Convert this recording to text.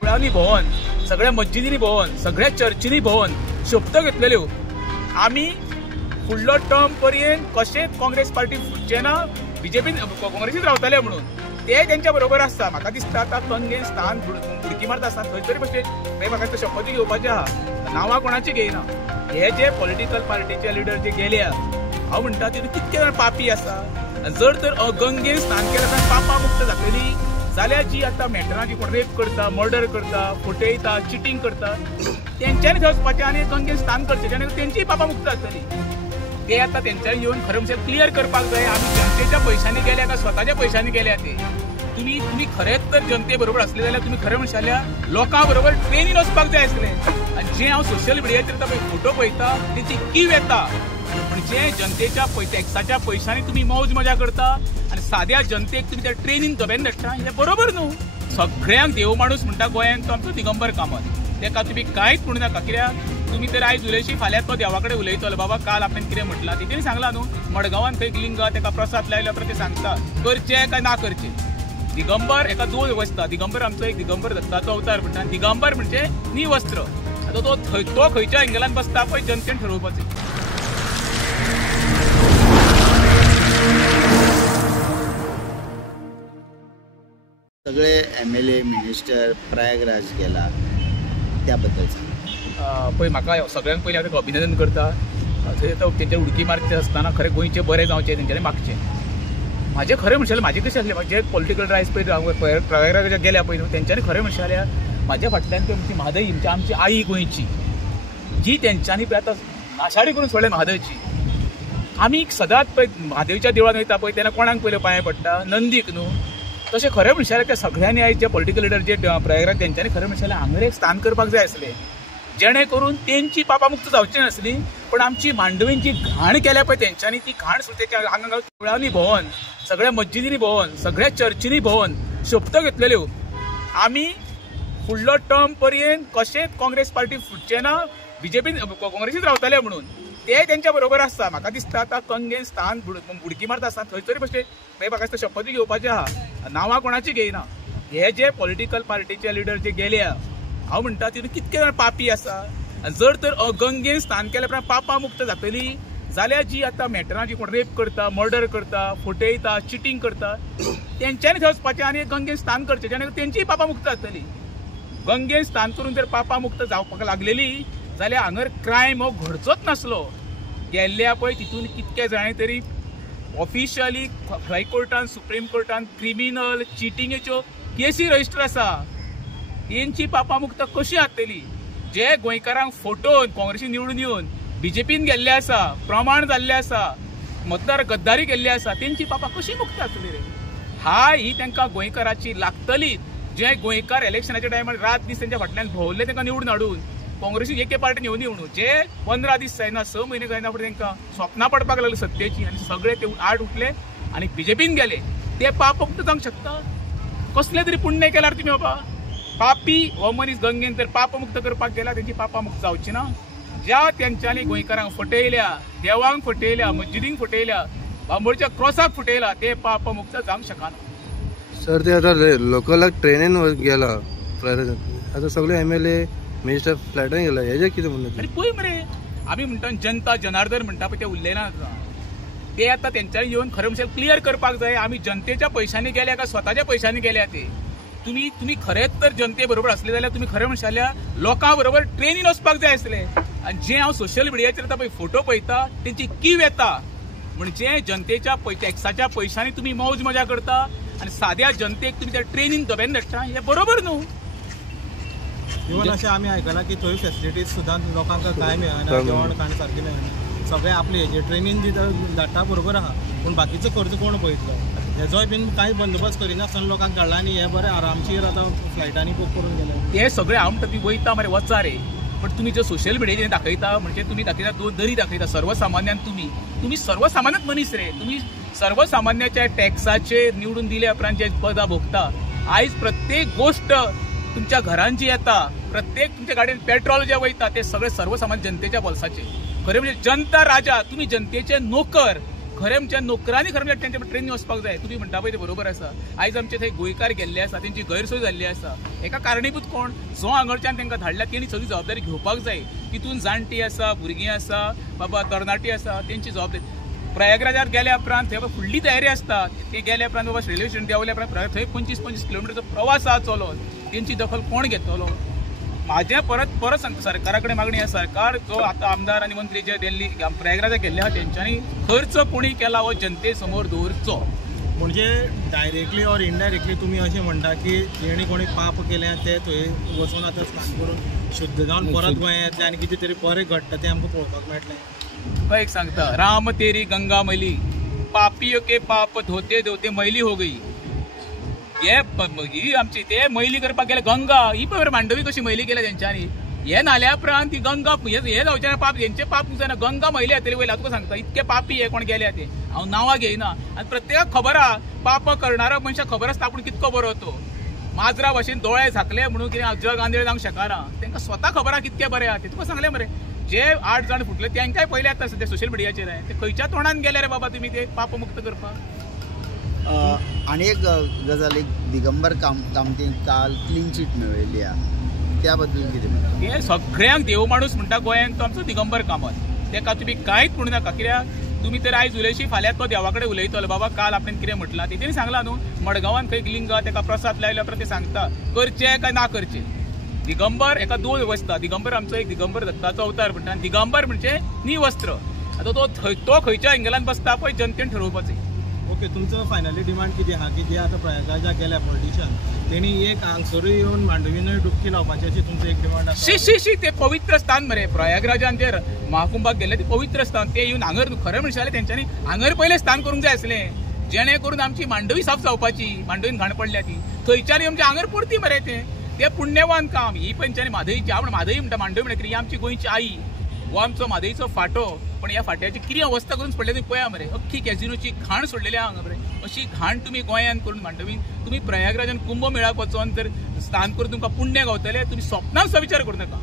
कुळांनी भोवन, सगळ्या मस्जिदींनी भोवन, सगळ्या चर्चींनी भोवन शपथ घेतलेल्यो आमी फुडलो टर्म पर्यंत कशेंच काँग्रेस पार्टी फुटचे ना, बीजेपीन काँग्रेसीत रावतले म्हणून ते तेंच्या बरोबर आसता. म्हाका दिसता आतां कंगेन स्थान बुडकी मारता आसता थंय तरी मातशें म्हाका शपथ घेवपाचें आहा. नांवां कोणाची घेयना. हे जे पॉलिटिकल पार्टीचे लिडर जे गेल्या हांव म्हणटा तितून कितके जाण पापी आसा. जर तर गंगेन स्नान केल्या तर पापा मुक्त जातली जाल्यार जी आतां मेटरां जी कोण रेप करता, मर्डर करता, फटयता, चिटींग करता तेंच्यांनी थंय वचपाचें आनी गंगेन स्नान करचें जेणे तेंचीय पापा मुक्त जातली. ते आतां तेंच्यांनी येवन खरें म्हणजे क्लियर करपाक जाय आमी जनतेच्या पयशांनी गेल्या काय स्वताच्या पयशांनी गेल्या ते. तुम्ही खरेंच तर जनते बरोबर असले जाल्यार तुम्ही खरें म्हणशाल्या लोकां बरोबर ट्रेनीन वचपाक जाय आसलें. आनी जे हांव सोशल मिडियाचेर फोटो पळयता तेची कीव येता म्हणजे जनतेच्या टॅक्साच्या पयशांनी तुम्ही मौज मजा करता आनी साद्या जनतेक तुम्ही त्या ट्रेनीन धब्यान धाडटा हे बरोबर न्हू. सगळ्यांक देव माणूस म्हणटा गोंयांत तो आमचो दिगंबर कामत. तेका तुम्ही कांयच म्हणू नाका कित्याक तुम्ही तर आयज उलयशी फाल्यां तो देवा कडेन उलयतलो बाबा काल आपणें कितें म्हटलां तेणें सांगलां न्हू मडगांवान खंय लिंग तेका प्रसाद लायलो तर ते सांगता करचें काय ना करचें. दिगंबर एका दोन वस्ता. दिगंबर आमचो एक दिगंबर दत्ताचो अवतार म्हणटा. दिगंबर म्हणजे निवस्त्र. आतां तो खंयच्या एंगलान बसता पळय जनतेन ठरोवपाचें. सगळे MLA मिनिस्टर प्रयागराज गेला त्याबद्दल सांग. पळय म्हाका सगळ्यांक पयलीं हांव अभिनंदन करता. थंय तेंचे उडकी मारचे आसतना खरें गोंयचें बरें जावचें तेंच्यांनी मागचें. म्हाजें खरें म्हणशालें म्हाजें कशें आसलें जे पॉलिटिकल रायज पळय प्रयागराज गेल्या पळय न्हू तेंच्यांनी खरें म्हणशाल्या म्हाज्या फाटल्यान ती आमची म्हादई म्हणजे आमची आई गोंयची जी तेंच्यांनी पळय आतां नाशाडी करून सोडल्या म्हादयची. आमी सदांच पळय म्हादेवीच्या देवळान वयता पळय तेन्ना कोणाक पयलें पांय पडटा नंदीक न्हू. तशें खरें म्हणशालें त्या सगळ्यांनी आयज जे पॉलिटिकल लिडर जे प्रयागराज तेंच्यांनी खरें म्हणशालें हांगर एक स्थान करपाक जाय आसलें जेणे करून तेंची पापा मुक्त जावची नासली. पण आमची मांडवींची घाण केल्या पळय तेंच्यांनी ती घाण सुद्दां हांगा कुळांनी भोवन, सगळ्या मस्जिदींनी भोवन, सगळ्या चर्चींनी भोवन शपथ घेतलेल्यो आमी फुडलो टर्म पर्यंत कशेंच काँग्रेस पार्टी फुटचे ना, बीजेपीन काँग्रेसीत रावतले म्हणून ते तेंच्या बरोबर आसता. म्हाका दिसता आतां कंगेन स्थान बुडकी मारता आसता थंय तरी मातशें म्हाका शपथ घेवपाचें आहा. नांवां कोणाची घेयना. हे जे पॉलिटिकल पार्टीचे लिडर जे गेल्या हांव म्हणटा तितून कितके जाण पापी आसा. जर तर गंगेन स्नान केल्या उपरांत पापा मुक्त जातली जाल्यार जी आतां मेटरां जी कोण रेप करता, मर्डर करता, फटयता, चिटींग करता तेंच्यांनी थंय वचपाचें आनी गंगेन स्नान करचें जेणे तेंचीय पापा मुक्त जातली. गंगेन स्नान करून जर पापा मुक्त जावपाक लागलेली जाल्यार हांगर क्रायम हो घडचोच नासलो. गेल्ल्या पळय तितून कितके जाणांनी तरी ऑफिशियली हायकोर्टान, सुप्रीम कोर्टान क्रिमिनल चिटींगेच्यो केसी रजिस्टर आसा. तेंची पापा मुक्त कशी जातली. जे गोंयकारांक फटोवन काँग्रेसीन निवडून येवन बीजेपीन गेल्ले आसा, प्रमाण जाल्ले आसा, मतदार गद्दारी केल्ली आसा तेंची पापा कशी मुक्त जातली रे. ही तांकां गोंयकाराची लागतली. जे गोंयकार इलेक्शनाच्या टायमार रात दीस तेंच्या फाटल्यान भोंवले तांकां निवडून हाडून काँग्रेसीन एके पार्टीन येवन येवन जे 15 दीस जायना 6 म्हयने जायना फुडें तांकां स्वप्नां पडपाक लागली सत्तेची आनी सगळे ते आड उठले आनी बीजेपीन गेले. ते पाप मुक्त जावंक शकता. कसले तरी पुण्य केल्यार तुमी बाबा. पापी हो मनीस गंगेन तर पाप मुक्त करपाक गेला तेंची पापा मुक्त जावची ना. ज्या तेंच्यांनी गोंयकारांक फटयल्या, देवांक फटयल्या, मस्जिदींक फटयल्या, बांबोळच्या क्रॉसाक फटयला ते पाप मुक्त जावंक शकना. सर ते आतां लोकलाक ट्रेनीन गेला आतां सगळे MLA मिनिस्टर फ्लायटान गेला हेजे कितें म्हणटा. अरे पळय मरे आमी म्हणटा जनता जनार्दन म्हणटा पळय ते उरलेना ते आतां तेंच्यांनी येवन खरें म्हणजे क्लियर करपाक जाय आमी जनतेच्या पयशांनी गेल्या काय स्वताच्या पयशांनी गेल्या ते. तुम्ही खरेंच तर जनते बरोबर असले जाल्यार तुम्ही खरें म्हणशाल्या लोकां बरोबर ट्रेनीन वचपाक जाय आसलें. आनी जे हांव सोशल मिडियाचेर आतां पळय फोटो पळयता तेंची कीव येता म्हणजे जनतेच्या टॅक्साच्या पयशांनी तुम्ही मौज मजा करता आनी साद्या जनतेक तुम्ही त्या ट्रेनीन धब्यान धाडटा हे बरोबर न्हू. इवन अशें आमी आयकलां की थंय फेसिलिटीज सुद्दां लोकांक कांय मेळना, जेवण खाण सारकें मेळना. सगळे आपले हेजे ट्रेनीन जी धाडटा बरोबर आहा पूण बाकीचो खर्च कोण पळयतलो. हेजोय बीन कांय बंदोबस्त करिनासतना लोकांक धाडला आनी हे बरें आरामशीर आतां फ्लायटांनी बूक करून गेले. ते सगळे हांव म्हणटा ती वयता मरे वचा रे. पण तुम्ही जे सोशल मिडियाचेर दाखयता म्हणजे तुम्ही दाखयता दोन दरी दाखयता सर्वसामान्यान तुम्ही सर्वसामान्यच मनीस रे. तुम्ही सर्वसामान्याच्या टॅक्साचेर निवडून दिल्या उपरांत जे पदां भोगता आयज प्रत्येक गोष्ट तुमच्या घरान जी येता, प्रत्येक तुमच्या गाडयेन पेट्रोल जे वयता ते सगळे सर्वसामान्य जनतेच्या बोल्साचे. खरें म्हणजे जनता राजा, तुम्ही जनतेचे नोकर. खरें म्हणजे नोकरांनी खरें म्हणजे तेंच्या ट्रेनीन वचपाक जाय. तुमी म्हणटा पळय ते बरोबर आसा. आयज आमचे थंय गोंयकार गेल्ले आसा, तेंची गैरसोय जाल्ली आसा. हेका कारणीभूत कोण? जो हांगच्यान तांकां धाडला तेणी सगळी जबाबदारी घेवपाक जाय. तितून जाणटी आसा, भुरगीं आसा, बाबा तरणाटी आसा, तेंची जबाबदारी. प्रयागराजार गेल्या उपरांत थंय फुडली तयारी आसता. ते गेल्या उपरांत बाबा रेल्वे स्टेशन देवल्या उपरांत थंय 25-25 किलोमिटरचो प्रवास आहा चलो. तेंची दखल कोण घेतलो? माझे परत सांगता सरकारा कडेन मागणी आहे. सरकार जो आता आमदार आणि मंत्री जे दिल्ली प्रयागराजाक गेल्ले आहा तेंच्यांनी खर्च कोणी केला हो जनते समोर दवरचो. म्हणजे डायरेक्टली ऑर इनडायरेक्टली तुम्ही अशें म्हणटा की जेणे कोणी पाप केले ते थंय वचून आतां स्नान करून शुद्ध जावन परत गोंयांत येतले आनी कितें तरी बरें घडटा तें आमकां पळोवपाक मेळटलें. एक सांगता, राम तेरी गंगा मैली, पापियों के पाप धोते धोते मैली हो गई. ही आमची ते मैली करपाक गेले गंगा, ही पळय मांडवी कशी मैली केल्या तेंच्यांनी. हे नाल्या उपरांत ती गंगा हे जावचे पाप, हेंचे पाप जायना. गंगा मैली येतली वयला. तुका सांगता इतके पापी हे कोण गेले ते. हांव नांवां घेयना. आनी प्रत्येकाक खबर आहा पाप करणारा मनशाक खबर आसता आपूण कितको बरो तो. माजरा भशेन दोळे झाकले म्हणून कितें जग आंधळे जावंक शकना. तांकां स्वता खबर आहा कितके बरें आहा ते. तुका सांगलें मरे जे 8 जाण फुटले तांकांय पयले येता सद्या सोशल मिडियाचेर. ते खंयच्या तोंडान गेले रे बाबा तुमी ते पाप मुक्त करपाक. आणि एक गजाल, एक दिगंबर कामतीन काल क्लीन चीट मेळयली आहा, त्या बद्दल कितें म्हणटा? हे सगळ्यांक देव माणूस म्हणटा गोंयांत तो आमचो दिगंबर कामत. तेका तुमी कांयच म्हणू नाका. कित्याक तुमी तर आयज उलयशी फाल्यां तो देवा कडेन उलयतलो. बाबा काल आपणें कितें म्हटलां तेणी सांगलां न्हू. मडगांवान खंय लिंग तेका प्रसाद लायलो उपरांत ते सांगता करचें काय ना करचें. दिगंबर एका 2 व्यवस्था. दिगंबर आमचो एक दिगंबर दत्ताचो अवतार म्हणटा. आनी दिगंबर म्हणजे निवस्त्र. आतां तो खंयच्या एंगलान बसता पळय जनतेन ठरोवपाचें. ओके, तुमचं फायनली डिमांड कितें आहा की जे आतां प्रयागराजाक गेल्या पॉलिटिशियन तेणी एक हांगसरूय येवन मांडवीनूय डुबकी लावपाची अशी तुमचं एक डिमांड आसा? शी ते पवित्र स्थान मरे. प्रयागराजान जे महाकुंभाक गेले ते पवित्र स्थान. ते येवन हांगर खरें म्हणशाले तेंच्यांनी हांगर पयलें स्थान करूंक जाय आसलें, जेणे करून आमची मांडवी साफ जावपाची. मांडवीन घाण पडल्या ती थंयच्यान आमचे हांगर पुरती मरे. ते पुण्यवान काम. ही पंचांनी म्हादईची आपण म्हादई म्हणटा मांडवी म्हणटा ही आमची गोंयची आई, हो आमचो म्हादईचो फाटो. पण ह्या फाट्याची कितें अवस्था करून सोडल्या तुम्ही पळया मरे. अख्खी कॅझिनोची घाण सोडलेली आहा हांगा मरे. अशी घाण तुम्ही गोंयांत करून मांडवीन तुम्ही प्रयागराजान कुंभ मेळाक वचोन तर स्थान करून तुमकां पुण्य गावतले. तुम्ही स्वप्नांत विचार करूं नाका.